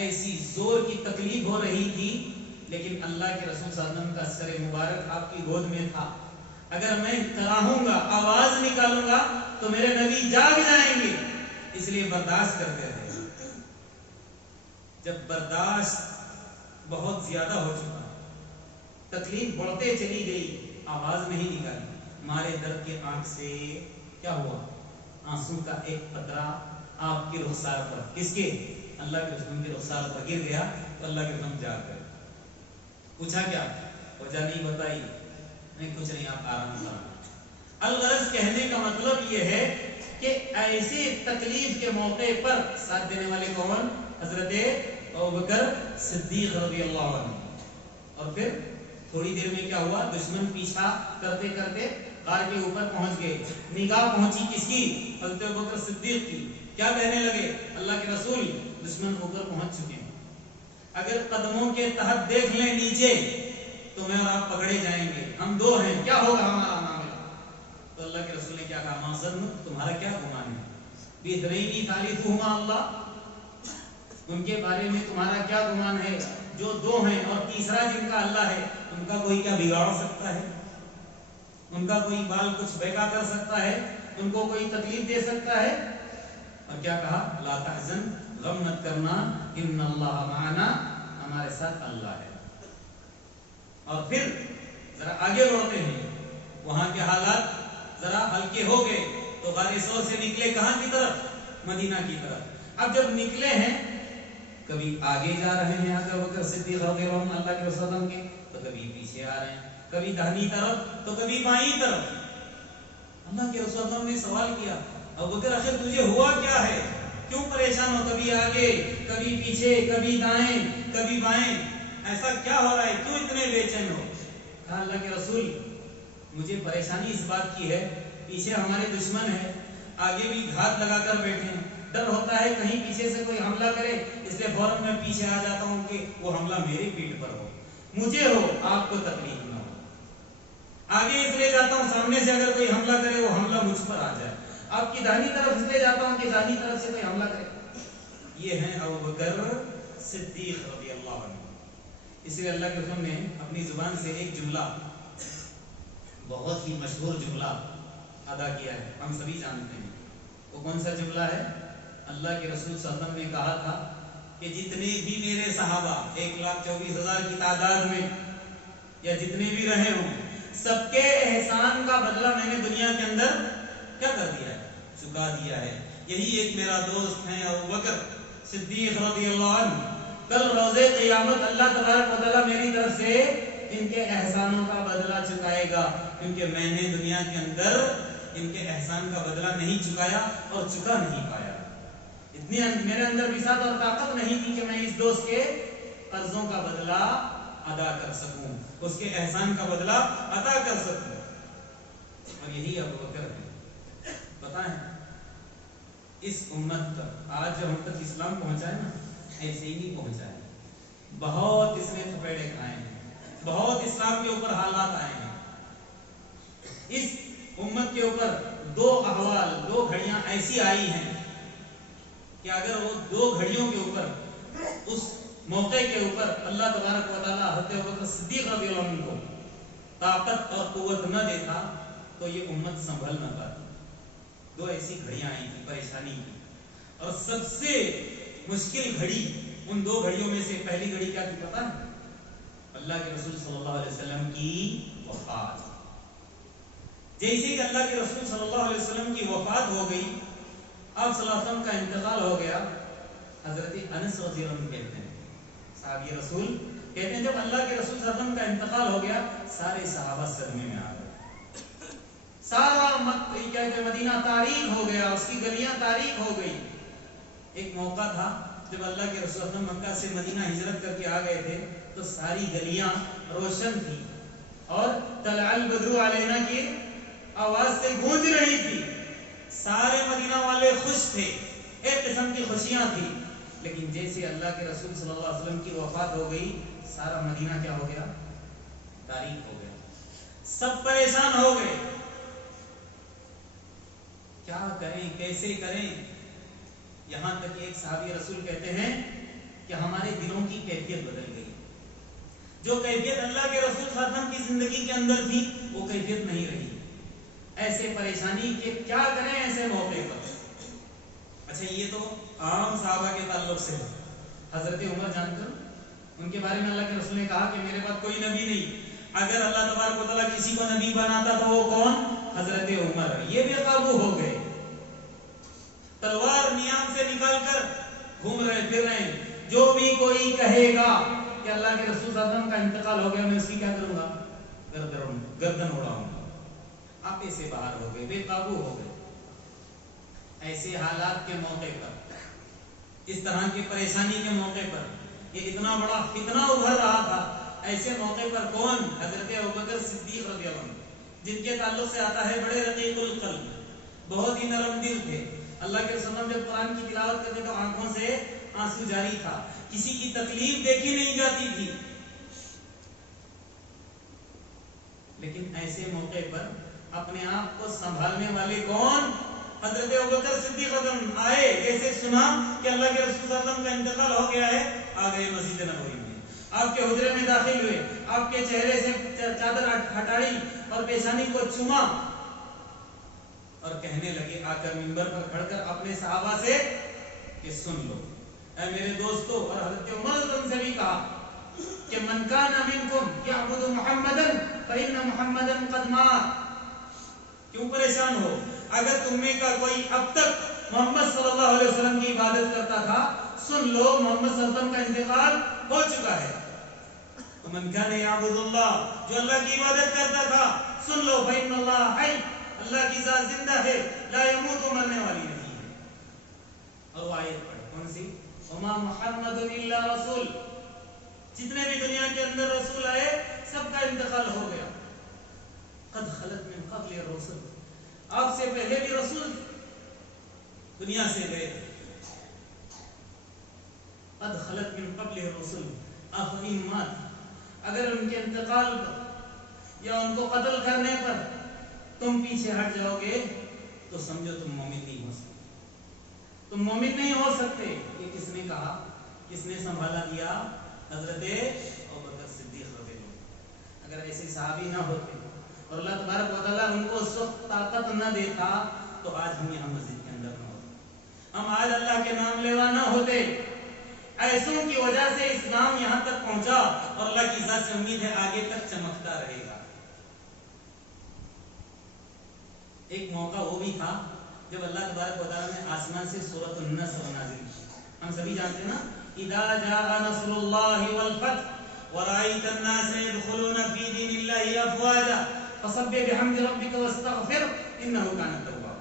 ایسی زور کی تکلیف ہو رہی تھی، لیکن اللہ کے رسول صلی اللہ علیہ وسلم کا سر مبارک آپ کی گود میں تھا۔ اگر میں کراہوں گا، آواز نکالوں گا تو میرے نبی جاگ جائیں گے، اس لیے برداشت کرتے رہے۔ جب برداشت بہت زیادہ ہو چکا، تکلیف بڑھتے چلی گئی، آواز نہیں نکالی، مارے درد کے آنکھ سے کیا ہوا؟ آنسو کا ایک قطرہ آپ کی رخسار پر، کس کے؟ اللہ کے رسول کے رخسار پر گر گیا، تو اللہ کے رسول جاگ گئے۔ پوچھا کیا؟ وجہ نہیں بتائی، نہیں کچھ نہیں، آپ آرام کریں۔ الغرض کہنے کا مطلب یہ ہے کہ ایسی تکلیف کے موقع پر ساتھ دینے والے کون؟ حضرت ابوبکر صدیق رضی اللہ عنہ۔ اور پھر تھوڑی دیر میں کیا ہوا؟ دشمن پیچھا کرتے کرتے کار کے اوپر پہنچ گئے، نگاہ پہنچی کس کی؟ حضرت ابوبکر صدیق کی. کیا کہنے لگے؟ اللہ کے رسول دشمن اوپر پہنچ چکے ہیں، اگر قدموں کے تحت دیکھ لیں نیچے تو میں اور آپ پکڑے جائیں گے، ہم دو ہیں، کیا ہوگا ہمارا معاملہ؟ تو اللہ کے رسول نے کیا کہا؟ ما ظن، تمہارا کیا گمان ہے؟ باثنین ثالثہما اللہ، ان کے بارے میں تمہارا کیا گمان ہے جو دو ہیں اور تیسرا جن کا اللہ ہے؟ ان کا کوئی کیا بگاڑ سکتا ہے؟ ان کا کوئی بال کچھ بیکا کر سکتا ہے؟ ان کو کوئی تکلیف دے سکتا ہے؟ اور کیا کہا؟ لا تحزن، غم مت کرنا، ان اللہ معنا، ہمارے ساتھ اللہ ہے. اور پھر ذرا آگے بڑھتے ہیں، وہاں کے حالات ذرا ہلکے ہو گئے تو غار ثور سے نکلے کہاں کی طرف؟ مدینہ کی طرف. اب جب نکلے ہیں، کبھی آگے جا رہے ہیں ابو بکر صدیق رضی اللہ عنہ اللہ کے وسلم کے، تو کبھی پیچھے آ رہے ہیں، کبھی دہنی طرف تو کبھی بائیں طرف. اللہ کے رسول نے سوال کیا، ابو بکر آخر تجھے ہوا کیا ہے؟ کیوں پریشان ہو؟ کبھی آگے کبھی پیچھے، کبھی دائیں کبھی بائیں، ایسا کیا ہو رہا ہے؟ کیوں اتنے بے چین ہو؟ کہا اللہ کے رسول مجھے پریشانی اس بات کی ہے، پیچھے ہمارے دشمن ہے، آگے بھی گھات لگا کر بیٹھے ہیں، ڈر ہوتا ہے کہیں پیچھے سے کوئی حملہ کرے، اس لیے فوراً میں پیچھے آ جاتا ہوں کہ وہ حملہ میری پیٹھ پر ہو، مجھے ہو، آپ کو تکلیف نہ ہو. آگے اس لیے جاتا ہوں سامنے سے اگر کوئی حملہ کرے وہ حملہ مجھ پر آ جائے. آپ کی داہنی طرف اس لیے جاتا ہوں کہ داہنی طرف سے کوئی حملہ کرے. یہ ہیں ابو بکر صدیق رضی اللہ عنہ. اس لیے اللہ کے رسول نے اپنی زبان سے ایک جملہ، بہت ہی مشہور جملہ ادا کیا ہے، ہم سبھی جانتے ہیں. وہ کون سا جملہ ہے؟ اللہ کے رسول صلی اللہ علیہ وسلم نے کہا تھا کہ جتنے بھی میرے صحابہ 1,24,000 کی تعداد میں یا جتنے بھی رہے ہوں، سب کے احسان کا بدلہ میں نے دنیا کے اندر کیا کر دیا ہے؟ چکا دیا ہے. یہی ایک میرا دوست ہے ابو بکر صدیق رضی اللہ عنہ، کل روز قیامت اللہ تبارک و تعالیٰ میری طرف سے ان کے احسانوں کا بدلہ چکائے گا، کیونکہ میں نے دنیا کے اندر ان کے احسان کا بدلہ نہیں چکایا اور چکا نہیں پایا. اتنی میرے اندر بساط اور طاقت نہیں تھی کہ میں اس دوست کے قرضوں کا بدلہ ادا کر سکوں، اس کے احسان کا بدلہ ادا کر سکوں. اور یہی ابو بکر ہے. پتہ ہے اس امت تک آج جو ہم تک اسلام پہنچا ہے نا، ایسے ہی نہیں پہنچا ہے. بہت اس نے تھپیڑے کھائے ہیں، بہت اسلام کے اوپر حالات آئے ہیں. اس امت کے اوپر دو احوال، دو گھڑیاں ایسی آئی ہیں کہ اگر وہ دو گھڑیوں کے اوپر، اس موقع کے اوپر اللہ تبارک و تعالیٰ حضرت ابوبکر صدیق رضی اللہ عنہ کو طاقت اور قوت نہ دیتا تو یہ امت سنبھل نہ پاتی. دو ایسی گھڑیاں آئی تھی پریشانی کی، اور سب سے مشکل گھڑی ان دو گھڑیوں میں سے پہلی گھڑی کیا تھی پتہ ہے؟ اللہ کے رسول صلی اللہ علیہ وسلم کی وفات. جیسے کہ اللہ کے رسول صلی اللہ علیہ وسلم کی وفات ہو گئی، آپ صلی اللہ علیہ وسلم کا انتقال ہو گیا. حضرت انس رضی اللہ عنہ کہتے ہیں، صحابی رسول کہتے ہیں، جب اللہ کے رسول صلی اللہ علیہ وسلم کا انتقال ہو گیا سارے صحابہ صدمے میں آ گئے. سارا مدینہ تاریک ہو گیا، اس کی گلیاں تاریک ہو گئی. ایک موقع تھا جب اللہ کے رسول صلی اللہ علیہ وسلم مکہ سے مدینہ ہجرت کر کے آ گئے تھے تو ساری گلیاں روشن تھی اور طلع البدر علینا کی آواز سے گونج رہی تھی. سارے مدینہ والے خوش تھے، ایک قسم کی خوشیاں تھی. لیکن جیسے اللہ کے رسول صلی اللہ علیہ وسلم کی وفات ہو گئی، سارا مدینہ کیا ہو گیا؟ تاریک ہو گیا. سب پریشان ہو گئے، کیا کریں، کیسے کریں. یہاں تک ایک صحابی رسول کہتے ہیں کہ ہمارے دلوں کی کیفیت بدل گئی. جو کیفیت اللہ کے رسول صلی اللہ علیہ وسلم کی زندگی کے اندر تھی وہ کیفیت نہیں رہی. ایسے پریشانی کے کیا کریں ایسے موقع پر. اچھا یہ تو عام صحابہ کے تعلق سے ہے. حضرت عمر جانتے ہو، ان کے بارے میں اللہ کے رسول نے کہا کہ میرے پاس کوئی نبی نہیں، اگر اللہ تبارک و تعالیٰ کسی کو نبی بناتا تو وہ کون؟ حضرت عمر. یہ بے قابو ہو گئے، تلوار نیام سے نکال کر گھوم رہے پھر رہے. جو بھی کوئی کہے گا کہ اللہ کے رسول صلی اللہ علیہ وسلم کا انتقال ہو گیا، میں اس کی کیا کروں گا؟ گردن اڑاؤں گا. آپ سے باہر ہو گئے، بے قابو ہو گئے. ایسے حالات کے موقع پر، اس طرح کی پریشانی کے موقع پر، یہ اتنا بڑا فتنہ ابھر رہا تھا، ایسے موقع پر کون؟ حضرت ابوبکر صدیق رضی اللہ عنہ. جن کے تعلق سے آتا ہے بڑے رقیق القلب، بہت ہی نرم دل تھے. اللہ کے رسول جب قرآن کی تلاوت کرتے تو آنکھوں سے آنسو جاری تھا، کسی کی تکلیف دیکھی نہیں جاتی تھی. لیکن ایسے موقع پر اپنے آپ کو سنبھالنے والے کون؟ حضرت ابوبکر صدیق رضی آئے، جیسے سنا کہ اللہ کے رسول صلی اللہ علیہ وسلم کا انتقال ہو گیا ہے، آ گئے مسجد نبوی میں، آپ کے حجرے میں داخل ہوئے، آپ کے چہرے سے چادر ہٹائی اور پیشانی کو چوما اور کہنے لگے آ کر منبر پر کھڑ کر اپنے صحابہ سے کہ سن لو اے میرے دوستو. اور حضرت عمر رضی اللہ عنہ سے بھی کہا کہ من کان منکم یعبد محمدا فإن محمدا قد مات. کیوں پریشان ہو؟ اگر تم میں کا کوئی اب تک محمد صلی اللہ علیہ وسلم کی عبادت کرتا تھا، سن لو محمد صلی اللہ علیہ وسلم کا انتقال ہو چکا ہے. من کان یعبد اللہ، جو اللہ کی عبادت کرتا تھا، سن لو فإن اللہ حی، اللہ کی ذات زندہ ہے، لا یموت، مرنے والی نہیں ہے. اور وہ آیت پڑھ کون سی؟ وما محمد الا رسول، جتنے بھی دنیا کے اندر رسول آئے سب کا انتقال ہو گیا. قد خلت من قبل الرسل، آپ سے پہلے بھی رسول دنیا سے گئے. قد خلت من قبل الرسل افإن مات، اگر ان کے انتقال پر یا ان کو قتل کرنے پر تم پیچھے ہٹ جاؤ گے تو سمجھو تم مومن نہیں ہو سکتے، تم مومن نہیں ہو سکتے. یہ کس نے کہا؟ کس نے سنبھالا دیا؟ حضرت ابوبکر صدیق رضی اللہ عنہ. اگر ایسے صحابی نہ ہوتے اور اللہ تبارک و تعالیٰ ان کو اس وقت طاقت نہ دیتا تو آج ہم یہاں مسجد کے اندر نہ ہوتے، ہم آج اللہ کے نام لیوا نہ ہوتے. ایسوں کی وجہ سے اسلام یہاں تک پہنچا اور اللہ کی ذات سے امید ہے آگے تک چمکتا رہے گا. ایک موقع وہ بھی تھا جب اللہ تبارک و تعالیٰ نے آسمان سے سورۃ النصر نازل کی. ہم سبھی جانتے ہیں نا، اذا جاء نصر اللہ والفتح ورأيت الناس يدخلون في دين الله افواجا فسبح بحمد ربك واستغفر انه كان توابا.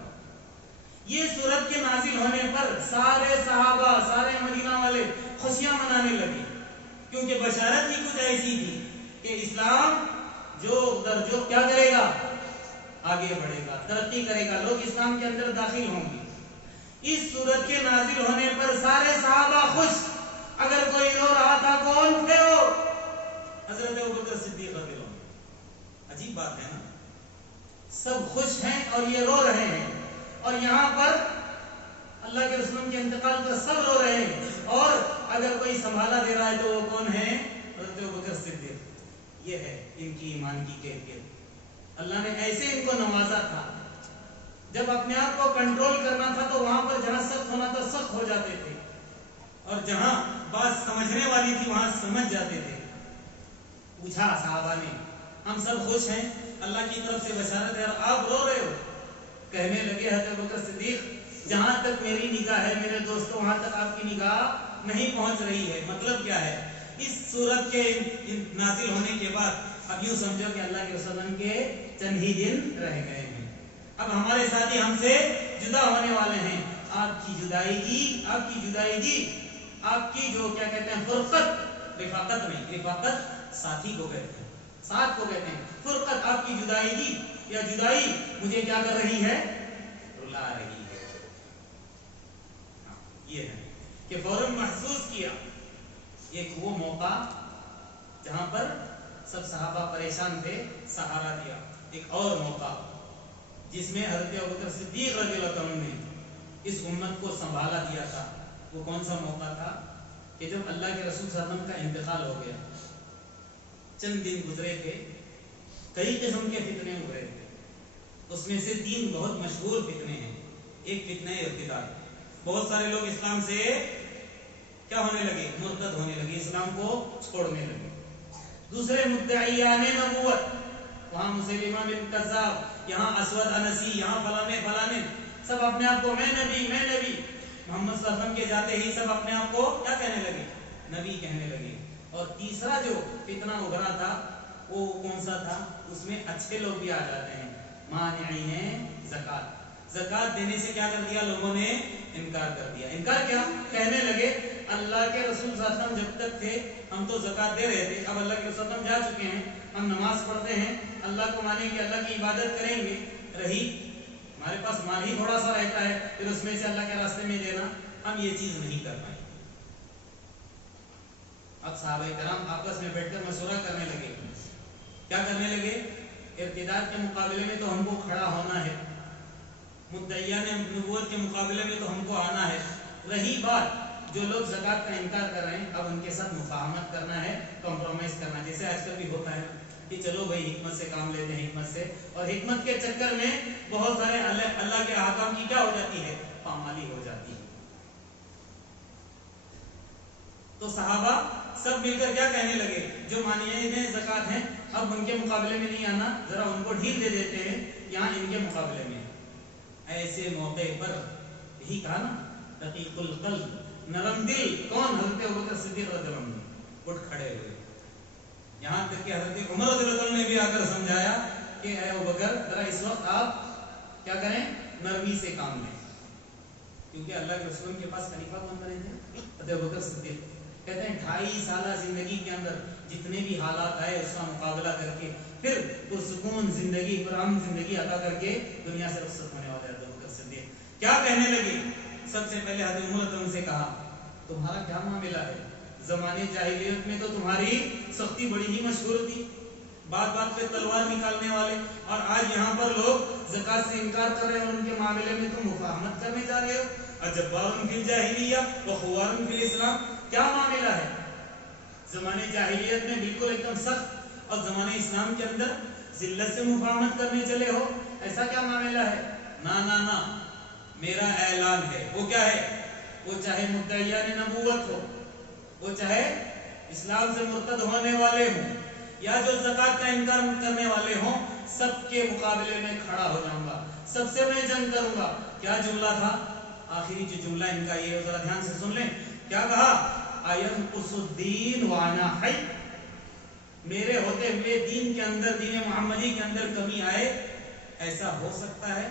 یہ سورت کے نازل ہونے پر سارے صحابہ، سارے مدینہ والے خوشیاں منانے لگے، کیونکہ بشارت ہی کچھ ایسی تھی کہ اسلام جو کیا کرے گا؟ آگے بڑھے گا، ترقی کرے گا، لوگ اسلام کے اندر داخل ہوں گے. اس سورت کے نازل ہونے پر سارے صحابہ خوش. اگر کوئی رو رہا تھا کون تھے وہ؟ حضرت ابوبکر صدیق رضی اللہ عنہ. عجیب بات ہے نا، سب خوش ہیں اور یہ رو رہے ہیں، اور یہاں پر اللہ کے رسول کے انتقال پر سب رو رہے ہیں، اور اگر کوئی سنبھالا دے رہا ہے تو وہ کون ہے؟ حضرت ابوبکر صدیق. یہ ہے ان کی ایمان کی کیفیت. اللہ نے ایسے ان کو نوازا تھا، جب اپنے آپ کو کنٹرول کرنا تھا تو وہاں پر جہاں سخت ہونا تھا سخت ہو جاتے تھے، اور جہاں بات سمجھنے والی تھی وہاں سمجھ جاتے تھے. پوچھا صحابہ نے، ہم سب خوش ہیں، اللہ کی طرف سے بشارت ہے اور آپ رو رہے ہو؟ کہنے لگے حضرت ابوبکر صدیق، جہاں تک میری نگاہ ہے میرے دوستوں وہاں تک آپ کی نگاہ نہیں پہنچ رہی ہے. مطلب کیا ہے؟ اس سورت کے نازل ہونے کے بعد اب یوں سمجھو کہ اللہ کے رسول کے چند ہی دن رہ گئے ہیں. اب ہمارے ساتھی ہم سے جدا ہونے والے ہیں. آپ کی جدائی کی آپ کی جو کیا کہتے ہیں فرقت، رفاقت نہیں، رفاقت ساتھی کو کہتے ہیں، ساتھ کو کہتے ہیں. فرقت آپ کی جدائی کی یا جدائی مجھے کیا کر رہی ہے؟ رلا رہی ہے. یہ ہے کہ فوراً محسوس کیا ایک وہ موقع جہاں پر سب صحابہ پریشان تھے، سہارا دیا. ایک اور موقع جس میں حضرت ابوبکر صدیق رضی اللہ عنہ نے اس امت کو سنبھالا دیا تھا. وہ کون سا موقع تھا؟ کہ جب اللہ کے رسول صلی اللہ علیہ وسلم کا انتقال ہو گیا، چند دن گزرے تھے، کئی قسم کے فتنے ہوئے تھے. اس میں سے 3 بہت مشہور فتنے ہیں. ایک فتنہ ارتداد، بہت سارے لوگ اسلام سے کیا ہونے لگے؟ مرتد ہونے لگے، اسلام کو چھوڑنے لگے. دوسرے مدعیان نبوت، وہاں مسیلمہ بن کذاب، یہاں اسود انسی، یہاں فلانے سب اپنے آپ کو میں نبی محمد صلی اللہ علیہ وسلم کے جاتے ہی سب اپنے آپ کو کیا کہنے لگے؟ نبی کہنے لگے. اور تیسرا جو فتنہ ابھرا تھا وہ کون سا تھا؟ اس میں اچھے لوگ بھی آ جاتے ہیں، مانعین زکات دینے سے کیا کر دیا لوگوں نے؟ انکار کر دیا. انکار کیا؟ کہنے لگے اللہ کے رسول صلی اللہ علیہ وسلم جب تک تھے ہم تو زکات دے رہے تھے، اب اللہ کے رسول صلی اللہ علیہ وسلم جا چکے ہیں، ہم نماز پڑھتے ہیں، اللہ کو مانیں گے، اللہ کی عبادت کریں گے، رہی ہمارے پاس مال ہی تھوڑا سا رہتا ہے پھر اس میں سے اللہ کے راستے میں دینا، ہم یہ چیز نہیں کر پائیں۔ اب صحابہ کرام آپس میں بیٹھ کر مشورہ کرنے لگے، کیا کرنے لگے؟ ارتداد کے مقابلے میں تو ہم کو کھڑا ہونا ہے، مدعیان نبوت کے مقابلے میں تو ہم کو آنا ہے، رہی بات جو لوگ زکوٰۃ کا انکار کر رہے ہیں، اب ان کے ساتھ مفاہمت کرنا ہے، کمپرومائز کرنا، جیسے آج کل بھی ہوتا ہے کہ چلو بھائی حکمت سے کام لیتے ہیں، حکمت سے، اور حکمت کے چکر میں بہت سارے اللہ کے احکام کی کیا ہو جاتی ہے؟ پامالی ہو جاتی ہے۔ تو صحابہ سب مل کر کیا کہنے لگے؟ جو مانعین زکوٰۃ ہیں اب ان کے مقابلے میں نہیں آنا، ذرا ان کو ڈھیل دے دیتے ہیں، یہاں ان کے مقابلے میں۔ ایسے موقع پر یہی کہا نا، رقیق القلب، نرم دل، کون؟ حضرت ابوبکر صدیق رضی اللہ عنہ اٹھ کھڑے ہوئے، یہاں تک کہ حضرت عمر رضی اللہ عنہ نے بھی آ کر سمجھایا کہ اے ابوبکر ذرا اس وقت آپ کیا کریں؟ نرمی سے کام لیں، کیونکہ اللہ کے رسول کے پاس خلیفہ کون بنے تھے؟ حضرت ابوبکر صدیق۔ کہتے ہیں 2.5 سالہ زندگی کے اندر جتنے بھی حالات آئے اس کا مقابلہ کر کے پھر پرسکون زندگی، پرامن زندگی عطا کر کے دنیا سے رخصت ہونے والے حضرت ابوبکر صدیق کیا کہنے لگے؟ سب سے پہلے حضرت عمر سے کہا تمہارا کیا معاملہ ہے؟ زمانے جاہلیت میں تو تمہاری سختی بڑی ہی مشہور تھی، بات بات پہ تلوار نکالنے والے، اور آج یہاں پر لوگ زکوٰۃ سے انکار کر رہے ہیں اور ان کے معاملے میں تم مفاہمت کرنے جا رہے ہو۔ اجبار فی الجاہلیہ وخوار فی الاسلام، کیا معاملہ ہے؟ زمانے جاہلیت میں بالکل ایک دم سخت، اور زمانے اسلام کے اندر ذلت سے مفاہمت کرنے چلے ہو، ایسا کیا معاملہ ہے؟ نا نا نا، میرا اعلان ہے، وہ کیا ہے؟ وہ چاہے مدعیان نبوت ہو، وہ چاہے اسلام سے مرتد ہونے والے ہوں، یا جو زکوٰۃ کا انکار کرنے والے ہوں، سب کے مقابلے میں کھڑا ہو جاؤں گا، سب سے میں جنگ کروں گا۔ کیا جملہ تھا؟ آخری جو جملہ ان کا یہ، ذرا دھیان سے سن لیں، کیا کہا؟ اَيَنْقُصُ الدِّينُ وَأَنَا حَيٌّ، میرے ہوتے ہوئے دین کے اندر، دین محمدی کے اندر کمی آئے، ایسا ہو سکتا ہے؟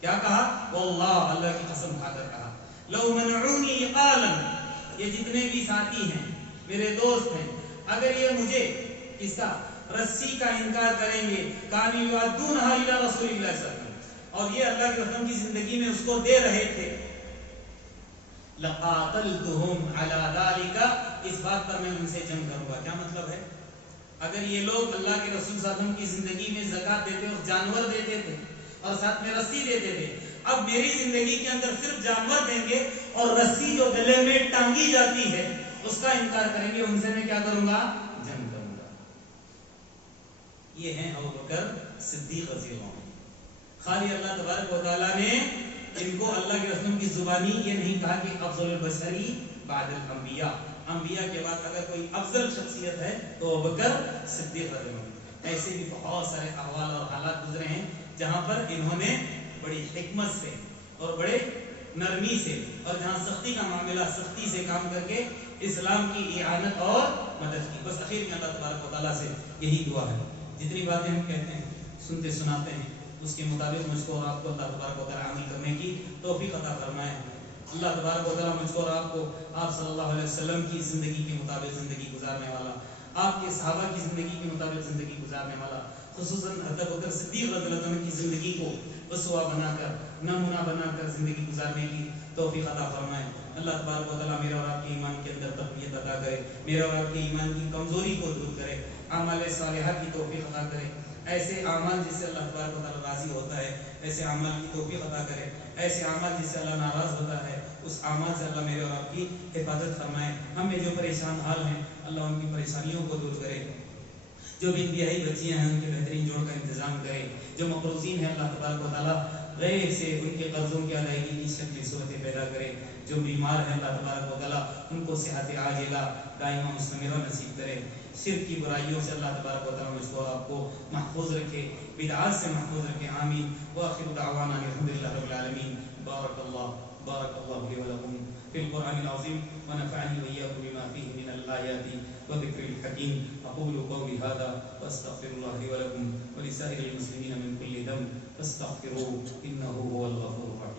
کیا کہا؟ واللہ، اللہ کی قسم کھا کر کہا، لَوْ مَنْعُونِي قَالًا، یہ جتنے بھی ساتھی ہیں، میرے دوست ہیں، اگر یہ مجھے کس کا؟ رسی کا انکار کریں گے، كَانُوا يُؤَدُّونَهَا إِلَى رَسُولِ اللَّهِ صلی اللہ علیہ وسلم، اور یہ اللہ کے رسول کی زندگی میں اس کو دے رہے تھے، لَقَاتَلْتُهُمْ عَلَى ذَلِكَ، اس بات پر میں ان سے جنگ کروں گا۔ کیا مطلب ہے؟ اگر یہ لوگ اللہ کے رسول صلی اللہ علیہ وسلم کی زندگی میں زکوٰۃ دیتے اور جانور دیتے تھے اور ساتھ میں رسی دیتے تھے، اب میری زندگی کے اندر صرف جانور دیں گے اور رسی جو گلے میں ٹانگی جاتی ہے اس کا انکار کریں گے، ان سے میں کیا کروں گا؟ جنگ کروں گا۔ یہ ہیں ابوبکر صدیق رضی اللہ عنہ۔ خالی اللہ تبارک و تعالیٰ نے ان کو اللہ کے رسول کی زبانی یہ نہیں کہا کہ افضل البشری بعد الانبیاء، انبیاء کے بعد اگر کوئی افضل شخصیت ہے تو ابوبکر صدیق رضی اللہ عنہ۔ ایسے بھی بہت سارے احوال اور حالات گزرے ہیں جہاں پر انہوں نے بڑی حکمت سے اور بڑے نرمی سے، اور جہاں سختی کا معاملہ سختی سے کام کر کے اسلام کی اعانت اور مدد کی۔ بس اخیر میں اللہ تبارک و تعالیٰ سے یہی دعا ہے، جتنی باتیں ہم کہتے ہیں، سنتے سناتے ہیں، اس کے مطابق مجھ کو اور آپ کو اللہ تبارک و تعالیٰ عمل کرنے کی توفیق عطا فرمائے۔ اللہ تبارک و تعالیٰ مجھ کو اور آپ کو آپ صلی اللہ علیہ وسلم کی زندگی کے مطابق زندگی گزارنے والا، آپ کے صحابہ کی زندگی کے مطابق زندگی گزارنے والا، خصوصاً حضرت ابوبکر صدیق رضی اللہ عنہ کی زندگی کو اسوہ بنا کر، نمونہ بنا کر زندگی گزارنے کی توفیق عطا فرمائے۔ اللہ تبارک و تعالیٰ میرا اور آپ کے ایمان کے اندر تقویت عطا کرے، میرا اور آپ کے ایمان کی کمزوری کو دور کرے، اعمال صالحہ کی توفیق عطا کرے، ایسے اعمال جس سے اللہ تبارک و تعالیٰ راضی ہوتا ہے ایسے اعمال کی توفیق عطا کرے، ایسے اعمال جس سے اللہ ناراض ہوتا ہے اس اعمال سے اللہ میرے اور آپ کی حفاظت فرمائے۔ ہم میں جو پریشان حال ہیں اللہ ان کی پریشانیوں کو دور کرے، جو بھی انتہائی بچیاں ہیں ان کے بہترین جوڑ کا انتظام کرے، جو مقروضین ہیں اللہ تبارک و تعالیٰ غیر سے ان کے قرضوں کی ادائیگی کی شکلی صورتیں پیدا کرے، جو بیمار ہیں اللہ تبارک و تعالیٰ ان کو صحت عاجلہ دائمہ مستمرہ نصیب کرے، شرک کی برائیوں سے اللہ تبارک و تعالیٰ مجھ کو آپ کو محفوظ رکھے، بدعات سے محفوظ رکھے، آمین۔ وآخر دعوانا الحمدللہ رب العالمین۔ بارک اللہ لی ولکم فی القرآن العظیم ونفعنی وإیاکم بما فیہ من الآیات وذکر الحکیم۔ اقول قولی ھذا واستغفر اللہ لی ولکم ولسائر المسلمین من کل ذنب فاستغفروہ انہ هو الغفور الرحیم۔